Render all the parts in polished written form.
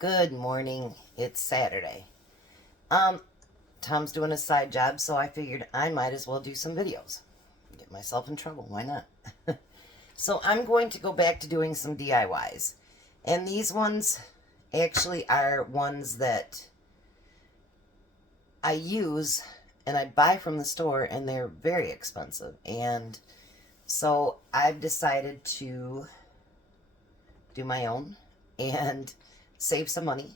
Good morning. It's Saturday. Tom's doing a side job, so I figured I might as well do some videos. Get myself in trouble. Why not? So I'm going to go back to doing some DIYs. And these ones actually are ones that I use and I buy from the store, and they're very expensive. And so I've decided to do my own and save some money.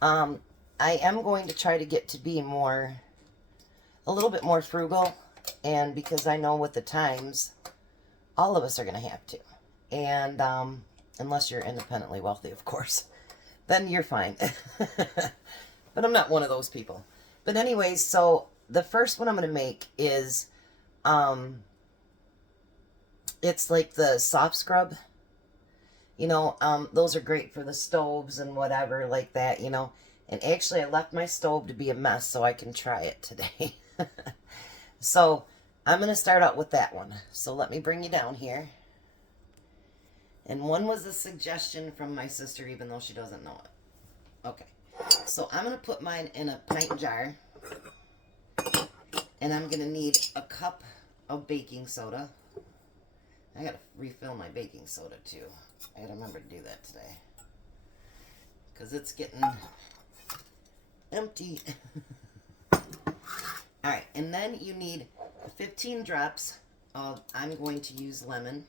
I am going to try to get to be a little bit more frugal, and because I know with the times, all of us are going to have to. And unless you're independently wealthy, of course, then you're fine. But I'm not one of those people. But anyways, so the first one I'm going to make is, it's like the soft scrub. You know, those are great for the stoves and whatever like that, you know. And actually, I left my stove to be a mess so I can try it today. So, I'm going to start out with that one. So, let me bring you down here. And one was a suggestion from my sister, even though she doesn't know it. Okay. So, I'm going to put mine in a pint jar. And I'm going to need a cup of baking soda. I got to refill my baking soda, too. I got to remember to do that today. Because it's getting empty. Alright, and then you need 15 drops of, I'm going to use lemon.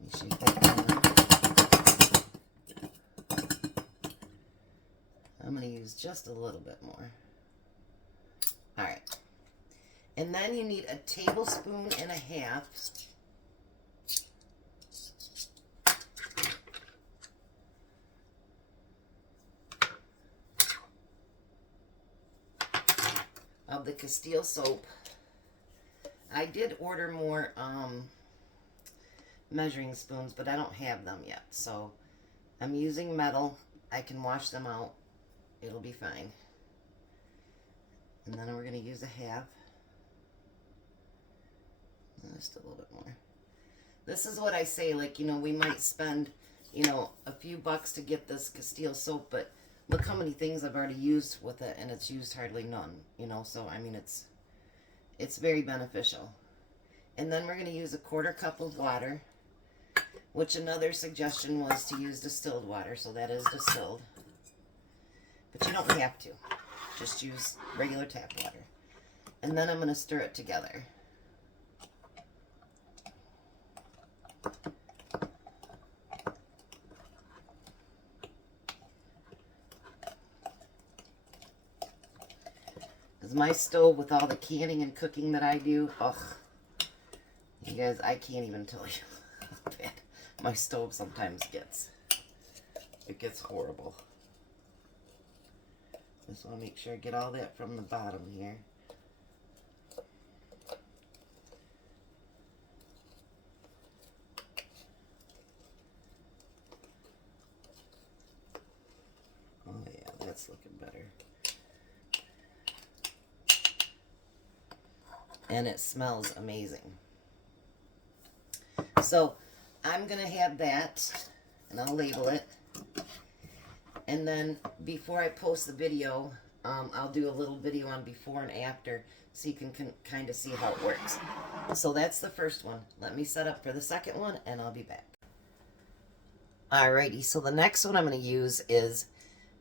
Let me shake that down. I'm going to use just a little bit more. Alright. And then you need a tablespoon and a half of the Castile soap. I did order more measuring spoons, but I don't have them yet. So I'm using metal. I can wash them out. It'll be fine. And then we're going to use a half. Just a little bit more. This is what I say, like, you know, we might spend, you know, a few bucks to get this Castile soap, but look how many things I've already used with it, and it's used hardly none, you know, so, I mean, it's very beneficial. And then we're going to use a 1/4 cup of water, which another suggestion was to use distilled water, so that is distilled. But you don't have to. Just use regular tap water. And then I'm going to stir it together. Because my stove, with all the canning and cooking that I do, ugh, you guys, I can't even tell you how bad my stove sometimes gets. It gets horrible. Just want to make sure I get all that from the bottom here. Oh yeah, that's looking better. And it smells amazing. So I'm going to have that, and I'll label it. And then before I post the video, I'll do a little video on before and after so you can kind of see how it works. So that's the first one. Let me set up for the second one, and I'll be back. Alrighty, so the next one I'm going to use is,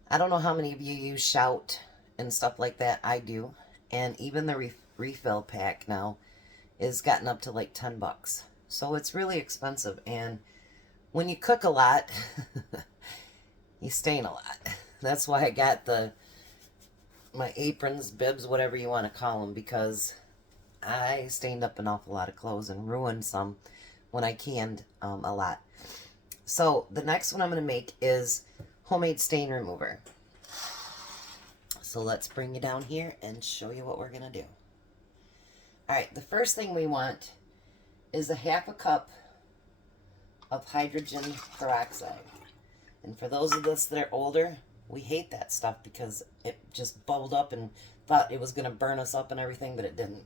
I don't know how many of you use Shout and stuff like that. I do. And even the refill pack now is gotten up to like 10 bucks. So it's really expensive. And when you cook a lot, you stain a lot. That's why I got my aprons, bibs, whatever you want to call them, because I stained up an awful lot of clothes and ruined some when I canned a lot. So the next one I'm going to make is homemade stain remover. So let's bring you down here and show you what we're going to do. Alright, the first thing we want is a 1/2 cup of hydrogen peroxide. And for those of us that are older, we hate that stuff because it just bubbled up and Thought it was going to burn us up and everything, but it didn't.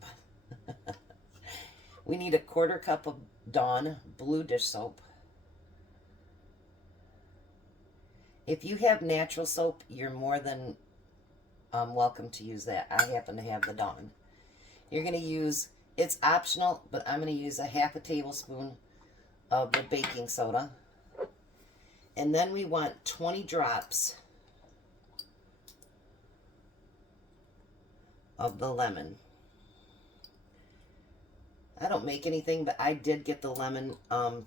We need a 1/4 cup of Dawn blue dish soap. If you have natural soap, you're more than welcome to use that. I happen to have the Dawn. You're going to use, it's optional, but I'm going to use a 1/2 tablespoon of the baking soda. And then we want 20 drops of the lemon. I don't make anything, but I did get the lemon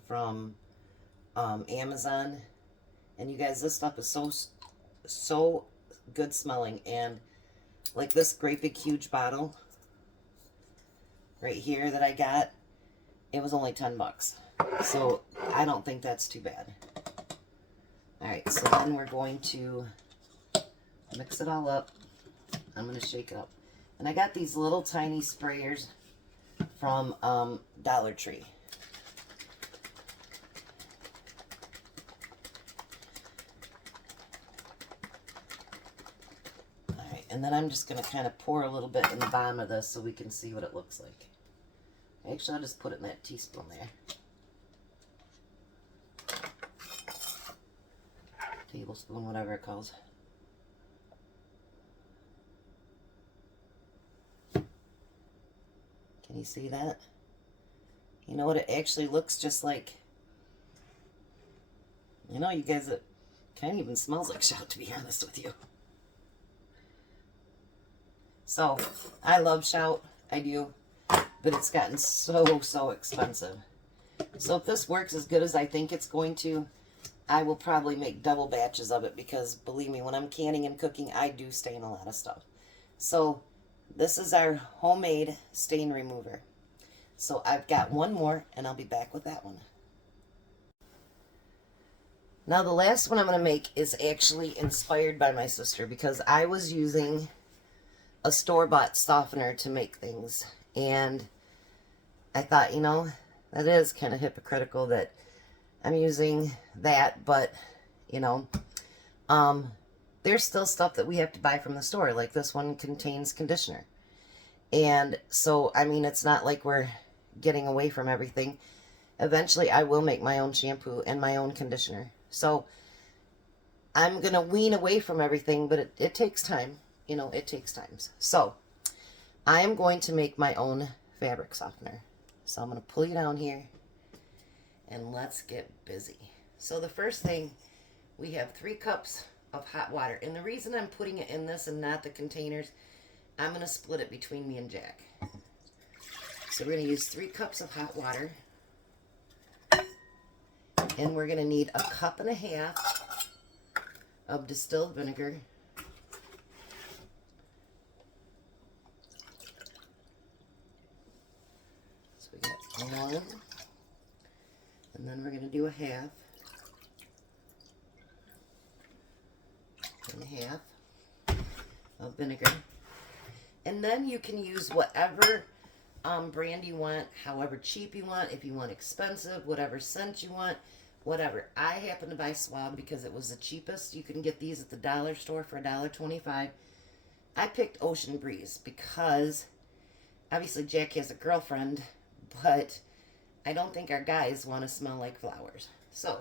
from Amazon. And you guys, this stuff is so good smelling. And like this great big huge bottle right here that I got, it was only 10 bucks. So I don't think that's too bad. All right, so then we're going to mix it all up. I'm going to shake it up. And I got these little tiny sprayers from Dollar Tree. All right, and then I'm just going to kind of pour a little bit in the bottom of this so we can see what it looks like. Actually, I'll just put it in that teaspoon there. Tablespoon, whatever it calls. Can you see that? You know what? It actually looks just like, you know, you guys, it kind of even smells like shout, to be honest with you. So, I love shout. I do. But it's gotten so expensive. So if this works as good as I think it's going to, I will probably make double batches of it because, believe me, when I'm canning and cooking, I do stain a lot of stuff. So this is our homemade stain remover. So I've got one more, and I'll be back with that one. Now the last one I'm going to make is actually inspired by my sister because I was using a store-bought softener to make things. And I thought, you know, that is kind of hypocritical that I'm using that, but, you know, there's still stuff that we have to buy from the store. Like this one contains conditioner. And so, I mean, it's not like we're getting away from everything. Eventually, I will make my own shampoo and my own conditioner. So, I'm going to wean away from everything, but it takes time. You know, it takes time. So, I am going to make my own fabric softener. So, I'm going to pull you down here. And let's get busy. So the first thing, we have 3 cups of hot water. And the reason I'm putting it in this and not the containers, I'm going to split it between me and Jack. So we're going to use 3 cups of hot water. And we're going to need 1.5 cups of distilled vinegar. So we got 1. And then we're going to do 1/2. And 1/2 of vinegar. And then you can use whatever brand you want, however cheap you want, if you want expensive, whatever scent you want, whatever. I happen to buy Swab because it was the cheapest. You can get these at the dollar store for $1.25. I picked Ocean Breeze because obviously Jack has a girlfriend, but I don't think our guys want to smell like flowers. So,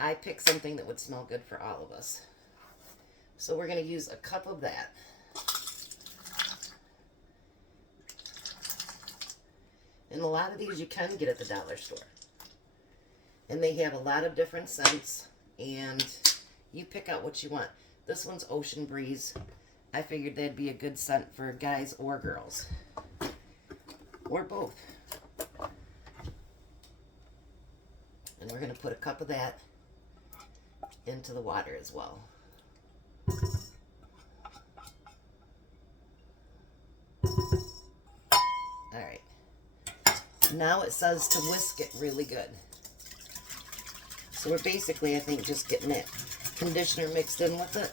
I picked something that would smell good for all of us. So, we're going to use 1 cup of that. And a lot of these you can get at the dollar store. And they have a lot of different scents. And you pick out what you want. This one's Ocean Breeze. I figured that'd be a good scent for guys or girls. Or both. And we're going to put 1 cup of that into the water as well. Alright. Now it says to whisk it really good. So we're basically, I think, just getting that conditioner mixed in with it.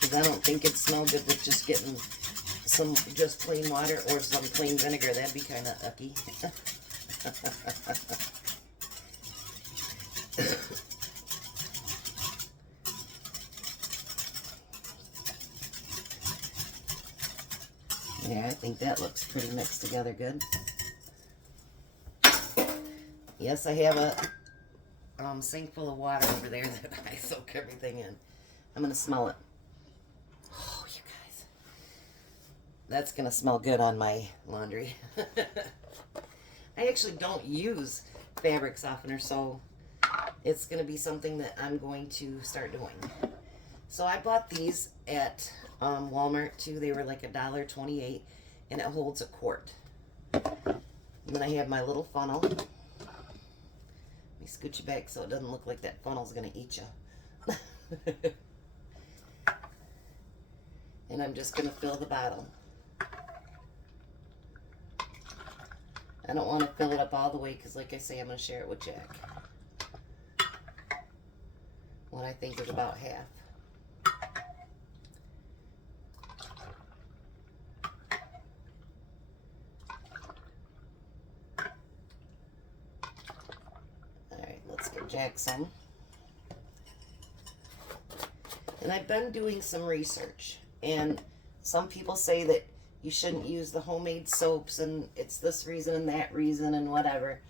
Because I don't think it'd smell good with just getting some just plain water or some plain vinegar. That'd be kind of ucky. Yeah, I think that looks pretty mixed together good. Yes, I have a sink full of water over there that I soak everything in. I'm going to smell it. Oh, you guys. That's going to smell good on my laundry. I actually don't use fabric softener, so it's going to be something that I'm going to start doing. So I bought these at Walmart too. They were like $1.28, and it holds a quart. And then I have my little funnel. Let me scoot you back so it doesn't look like that funnel's going to eat you. And I'm just going to fill the bottom. I don't want to fill it up all the way because, like I say, I'm going to share it with Jack. What I think is about half. Alright, let's get Jack some. And I've been doing some research, and some people say that you shouldn't use the homemade soaps, and it's this reason and that reason and whatever.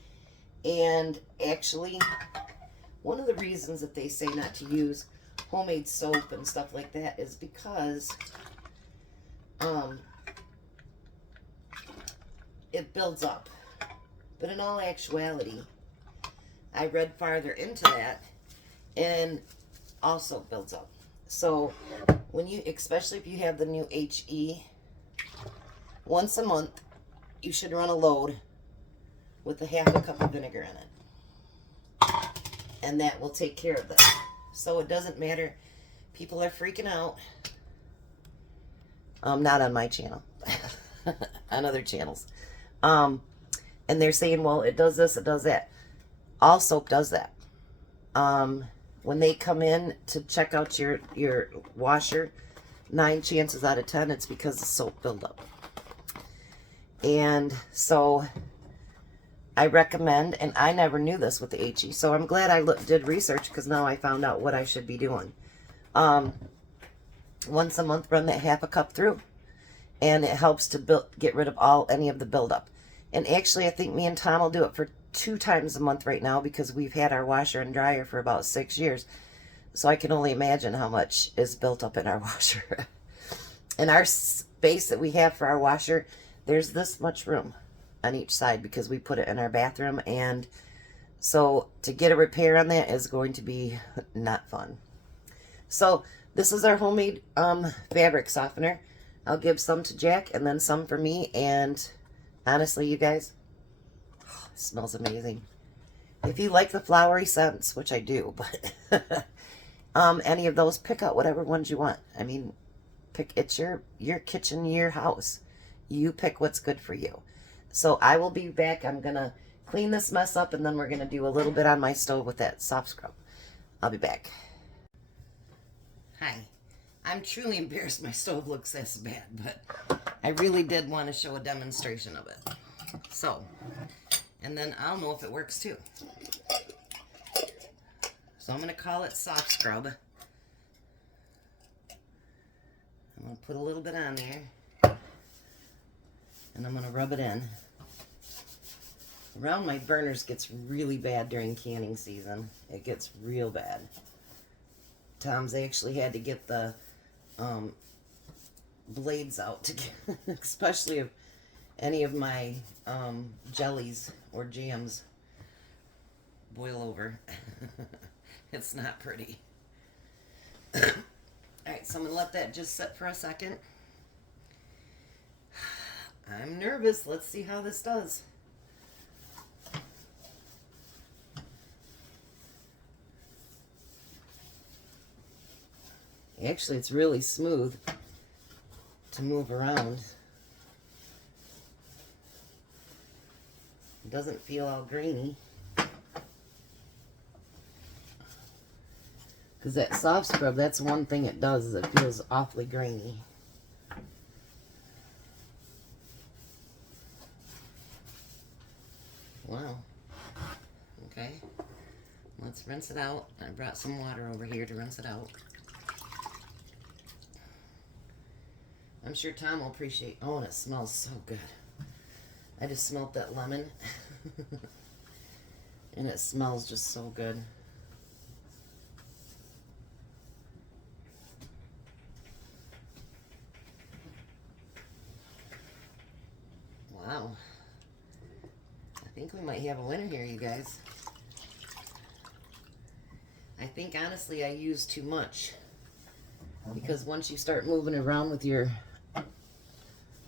And actually, one of the reasons that they say not to use homemade soap and stuff like that is because it builds up. But in all actuality, I read farther into that, and also builds up. So when you, especially if you have the new HE, once a month you should run a load with a half a cup of vinegar in it, and that will take care of that. So it doesn't matter. People are freaking out. Not on my channel, on other channels, and they're saying, well, it does this, it does that. All soap does that. When they come in to check out your washer, 9 chances out of 10 it's because the soap buildup. And so I recommend, and I never knew this with the HE, so I'm glad I did research, because now I found out what I should be doing. Once a month, run that half a cup through, and it helps to get rid of any of the buildup. And actually, I think me and Tom will do it for 2 times a month right now, because we've had our washer and dryer for about 6 years. So I can only imagine how much is built up in our washer. And our space that we have for our washer, there's this much room on each side because we put it in our bathroom. And so to get a repair on that is going to be not fun. So this is our homemade fabric softener. I'll give some to Jack and then some for me. And honestly, you guys, it smells amazing. If you like the flowery scents, which I do, but any of those, pick out whatever ones you want. I mean, it's your kitchen, your house. You pick what's good for you. So I will be back. I'm going to clean this mess up, and then we're going to do a little bit on my stove with that soft scrub. I'll be back. Hi. I'm truly embarrassed my stove looks this bad, but I really did want to show a demonstration of it. So, and then I'll know if it works too. So I'm going to call it soft scrub. I'm going to put a little bit on there, and I'm going to rub it in. Around my burners gets really bad during canning season. It gets real bad. Tom's actually had to get the blades out to get, especially if any of my jellies or jams boil over. It's not pretty. Alright, so I'm going to let that just sit for a second. I'm nervous. Let's see how this does. Actually, it's really smooth to move around. It doesn't feel all grainy. Because that soft scrub, that's one thing it does, is it feels awfully grainy. Wow. Okay. Let's rinse it out. I brought some water over here to rinse it out. I'm sure Tom will appreciate. Oh, and it smells so good. I just smelled that lemon. And it smells just so good. Wow. I think we might have a winner here, you guys. I think, honestly, I use too much. Because once you start moving around with your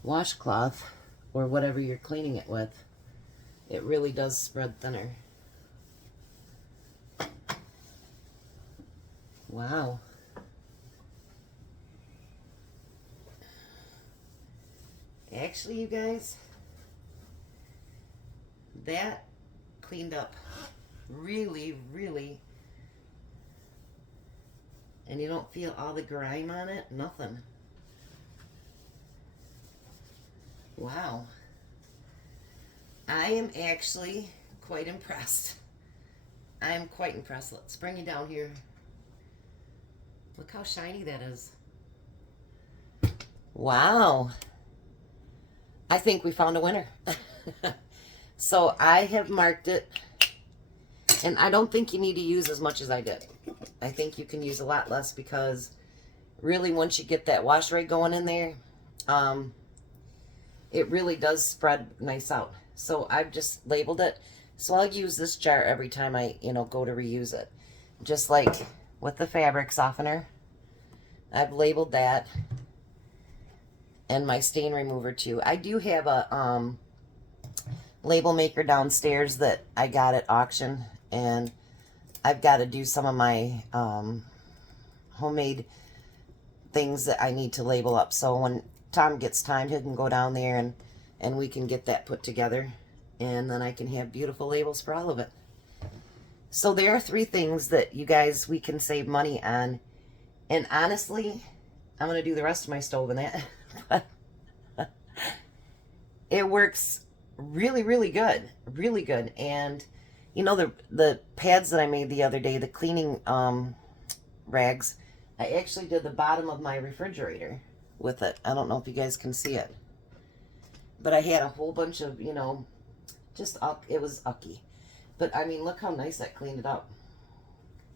washcloth, or whatever you're cleaning it with, it really does spread thinner. Wow. Actually, you guys, that cleaned up really, really. And you don't feel all the grime on it? Nothing. Wow. I am actually quite impressed. I am quite impressed. Let's bring you down here. Look how shiny that is. Wow. I think we found a winner. So I have marked it. And I don't think you need to use as much as I did. I think you can use a lot less because really once you get that wash rag going in there, it really does spread nice out. So I've just labeled it. So I'll use this jar every time I, go to reuse it. Just like with the fabric softener. I've labeled that. And my stain remover too. I do have a label maker downstairs that I got at auction. And I've got to do some of my homemade things that I need to label up. So when Tom gets time, he can go down there and we can get that put together. And then I can have beautiful labels for all of it. So there are 3 things that you guys, we can save money on. And honestly, I'm going to do the rest of my stove in that. But it works really, really good. Really good. And the pads that I made the other day, the cleaning rags, I actually did the bottom of my refrigerator with it. I don't know if you guys can see it. But I had a whole bunch of, just it was ucky. But I mean, look how nice that cleaned it up.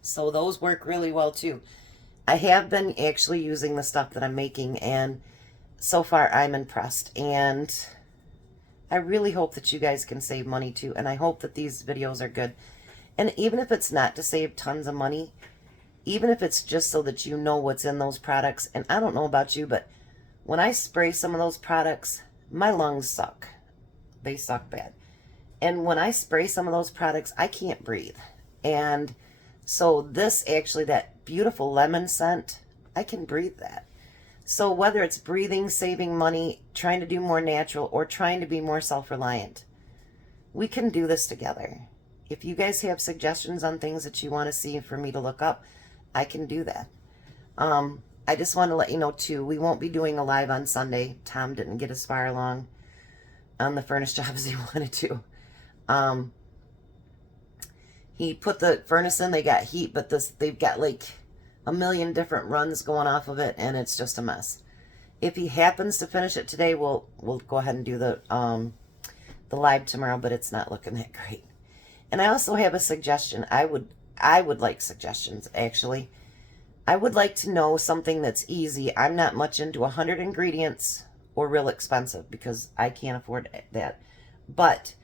So those work really well too. I have been actually using the stuff that I'm making, and so far I'm impressed. And I really hope that you guys can save money too. And I hope that these videos are good. And even if it's not to save tons of money, even if it's just so that you know what's in those products. And I don't know about you, but when I spray some of those products, my lungs suck. They suck bad. And when I spray some of those products, I can't breathe. And so this actually, that beautiful lemon scent, I can breathe that. So whether it's breathing, saving money, trying to do more natural, or trying to be more self-reliant, we can do this together. If you guys have suggestions on things that you want to see for me to look up, I can do that. I just want to let you know too, we won't be doing a live on Sunday. Tom didn't get as far along on the furnace job as he wanted to. He put the furnace in, they got heat, but they've got like a million different runs going off of it, and it's just a mess. If he happens to finish it today, we'll go ahead and do the live tomorrow, but it's not looking that great. And I also have a suggestion. I would like suggestions, actually. I would like to know something that's easy. I'm not much into 100 ingredients or real expensive because I can't afford that. But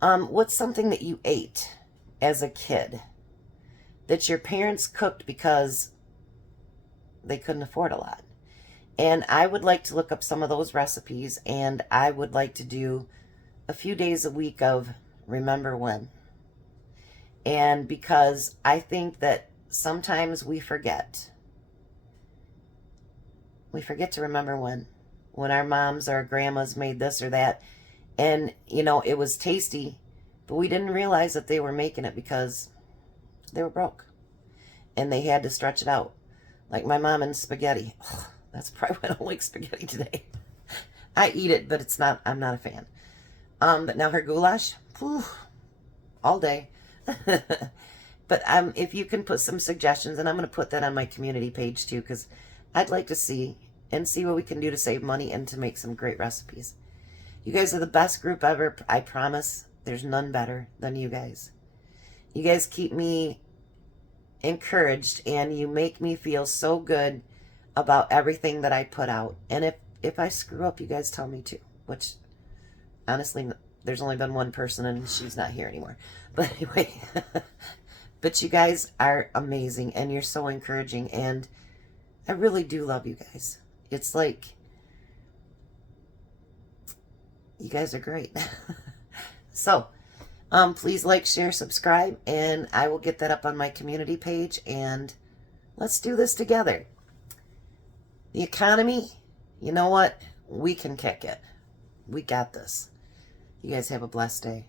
what's something that you ate as a kid that your parents cooked because they couldn't afford a lot? And I would like to look up some of those recipes, and I would like to do a few days a week of Remember When. And because I think that sometimes we forget. We forget to remember when our moms or grandmas made this or that. And, it was tasty, but we didn't realize that they were making it because they were broke. And they had to stretch it out. Like my mom and spaghetti. Oh, that's probably why I don't like spaghetti today. I eat it, but I'm not a fan. But now her goulash, whew, all day. But if you can put some suggestions, and I'm going to put that on my community page too, because I'd like to see, and see what we can do to save money and to make some great recipes. You guys are the best group ever. I promise. There's none better than you guys. You guys keep me encouraged, and you make me feel so good about everything that I put out. And if I screw up, you guys tell me too, which honestly, there's only been one person and she's not here anymore. But anyway, but you guys are amazing and you're so encouraging, and I really do love you guys. It's like, you guys are great. So, please like, share, subscribe, and I will get that up on my community page, and let's do this together. The economy, you know what? We can kick it. We got this. You guys have a blessed day.